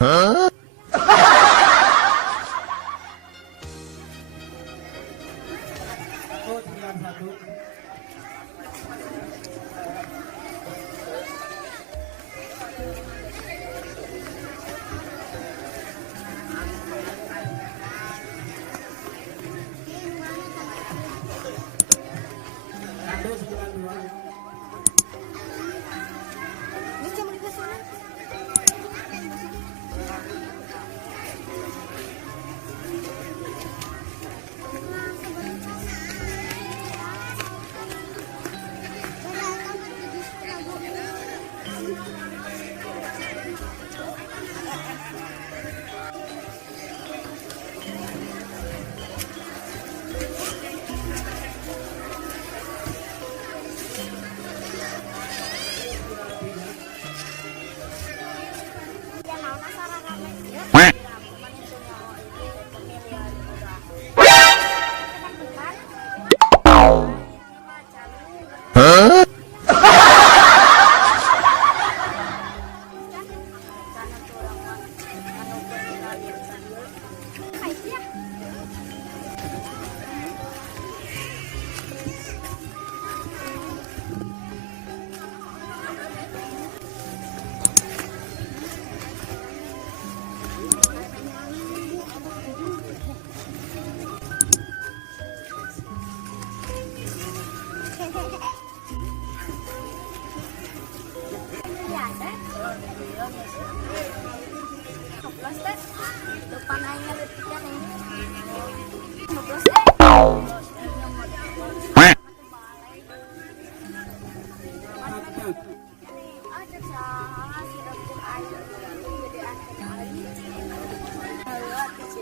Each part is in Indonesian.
Oh, 91. Satu 92.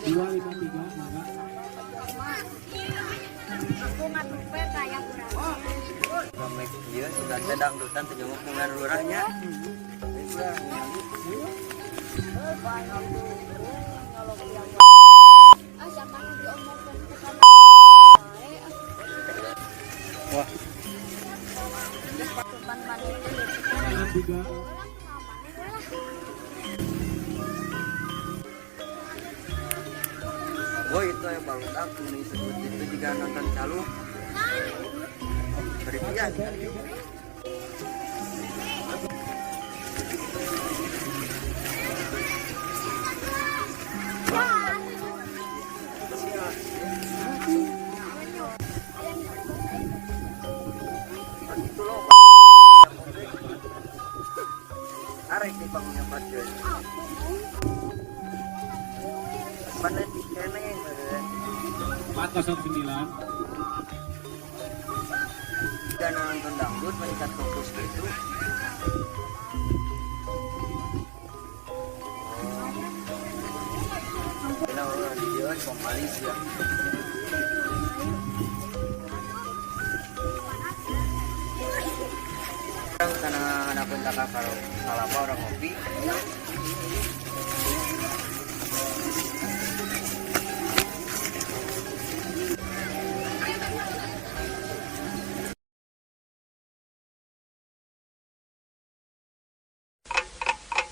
Dua 53, mangga. Dia sudah sedang dutan terjemuk dengan lurahnya. Wah. 3. Oh itu yang baru aku nih sebut itu juga nonton calu. Beripian. Arek di bangunnya pasir. Mana di kene? 409. Karena nonton dangdut meningkat fokus gitu. Kita orang di Jawa di Malaysia. Sekarang sana ada kontak kalau